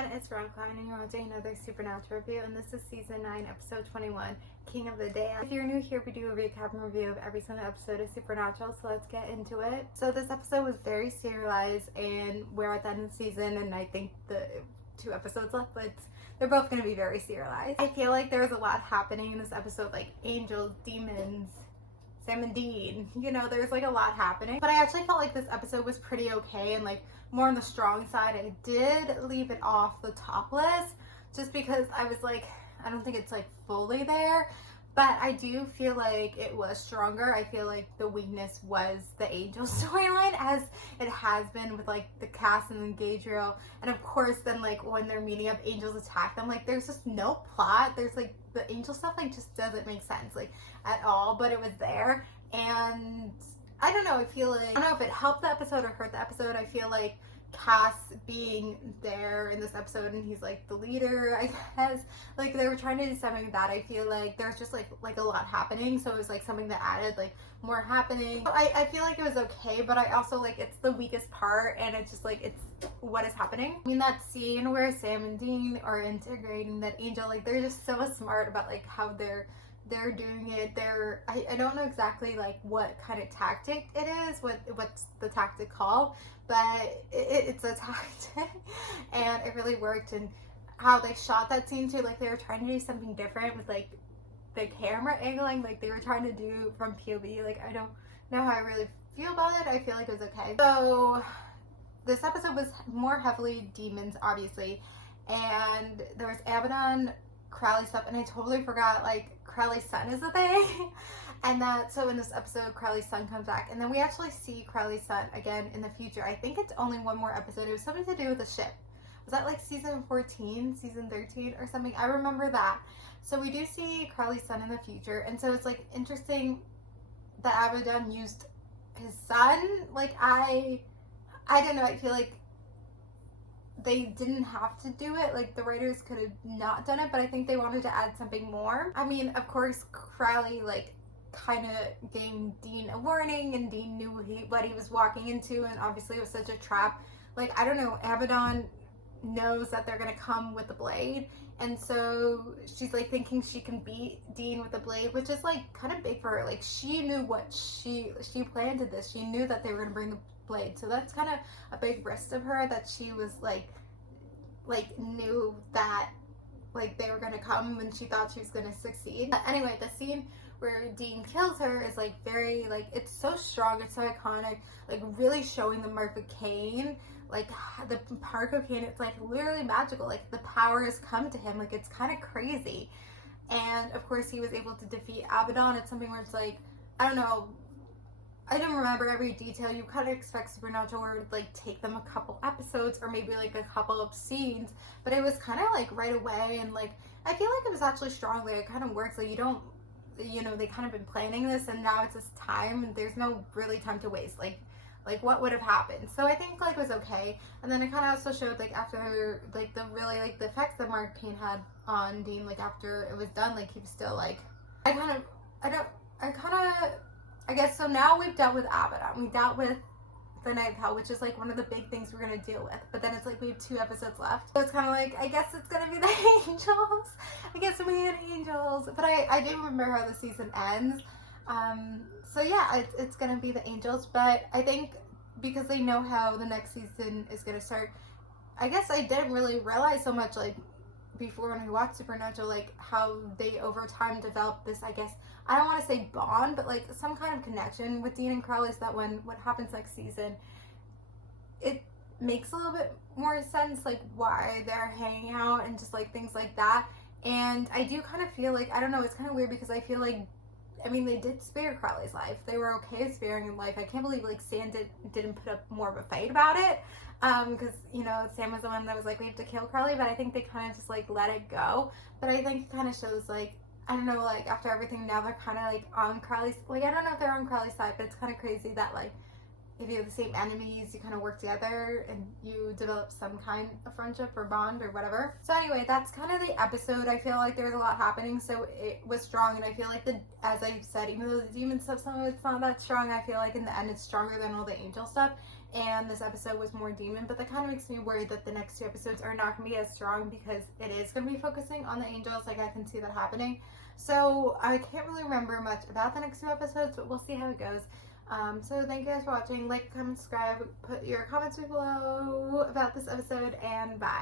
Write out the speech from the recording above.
everyone, it's Rob Klein and you're watching another Supernatural review, and this is season 9 episode 21, King of the Day. If you're new here, we do a recap and review of every single episode of Supernatural, so let's get into it. So this episode was very serialized and we're at the end of the season, and I think the 2 episodes left, but they're both going to be very serialized. I feel like there was a lot happening in this episode, like angels, demons, Sam and Dean, you know, there's like a lot happening. But I actually felt like this episode was pretty okay and like more on the strong side. I did leave it off the top list just because I was like, I don't think it's like fully there. But I do feel like it was stronger. I feel like the weakness was the angel storyline, as it has been with like the Cass and Gabriel. And of course then like when they're meeting up, angels attack them. Like there's just no plot. There's like the angel stuff like just doesn't make sense like at all, but it was there. And I don't know, I feel like, I don't know if it helped the episode or hurt the episode. I feel like Cass being there in this episode and he's like the leader, I guess, like they were trying to do something like that. I feel like there's just like a lot happening, so it was like something that added like more happening. I feel like it was okay, but I also like it's the weakest part, and it's just like it's what is happening. I mean, that scene where Sam and Dean are integrating that angel, like they're just so smart about like how they're doing it. I don't know exactly like what kind of tactic it is, what's the tactic called, but it's a tactic and it really worked. And how they shot that scene too, like they were trying to do something different with like the camera angling, like they were trying to do from POV. Like I don't know how I really feel about it. I feel like it was okay. So this episode was more heavily demons, obviously, and there was Abaddon, Crowley stuff, and I totally forgot like Crowley's son is a thing. And that, so in this episode Crowley's son comes back, and then we actually see Crowley's son again in the future. I think it's only one more episode. It was something to do with a ship. Was that like season 14, season 13 or something? I remember that. So we do see Crowley's son in the future, and so it's like interesting that Abaddon used his son. Like I don't know, I feel like they didn't have to do it. Like the writers could have not done it, but I think they wanted to add something more. I mean, of course, Crowley like kind of gave Dean a warning, and Dean knew what he was walking into, and obviously it was such a trap. Like I don't know, Abaddon knows that they're gonna come with the blade, and so she's like thinking she can beat Dean with the blade, which is like kind of big for her. Like she knew what she planted this. She knew that they were gonna bring the blade, so that's kind of a big risk of her, that she was like knew that like they were gonna come when she thought she was gonna succeed. But anyway, the scene where Dean kills her is like very like, it's so strong, it's so iconic, like really showing the mark of Cain, like the mark of Cain. It's like literally magical, like the power has come to him, like it's kind of crazy. And of course he was able to defeat Abaddon. It's something where it's like, I don't know, I didn't remember every detail. You kind of expect Supernatural where it would like take them a couple episodes or maybe like a couple of scenes, but it was kind of like right away. And like I feel like it was actually strong. Like it kind of works. Like you don't, you know, they kind of been planning this, and now it's this time, and there's no really time to waste. Like what would have happened. So I think like it was okay. And then it kind of also showed like after like the really like the effects that Mark Cain had on Dean, like after it was done, like he was still like, I guess so. Now we've dealt with Abaddon, we dealt with the Night of Hell, which is like one of the big things we're gonna deal with, but then it's like we have 2 episodes left, so it's kind of like, I guess it's gonna be the angels. I guess we need angels. But I do remember how the season ends, so yeah, it's gonna be the angels. But I think because they know how the next season is gonna start, I guess I didn't really realize so much like before when we watched Supernatural, like how they over time develop this, I guess, I don't want to say bond, but like some kind of connection with Dean and Crowley, so that when what happens next season, it makes a little bit more sense, like why they're hanging out and just like things like that. And I do kind of feel like, I don't know, it's kind of weird because I feel like, I mean, they did spare Crowley's life. They were okay with sparing his life. I can't believe like Sam didn't put up more of a fight about it, because you know Sam was the one that was like, we have to kill Crowley, but I think they kind of just like let it go. But I think it kind of shows like, I don't know, like after everything now they're kind of like on Crowley's, like I don't know if they're on Crowley's side, but it's kind of crazy that like if you have the same enemies, you kind of work together and you develop some kind of friendship or bond or whatever. So anyway, that's kind of the episode. I feel like there was a lot happening, so it was strong. And I feel like as I said, even though the demon stuff, some of it's not that strong, I feel like in the end it's stronger than all the angel stuff. and this episode was more demon, but that kind of makes me worried that the next 2 episodes are not going to be as strong because it is going to be focusing on the angels. Like, I can see that happening. So I can't really remember much about the next 2 episodes, but we'll see how it goes. So thank you guys for watching. Like, comment, subscribe, put your comments below about this episode, and bye.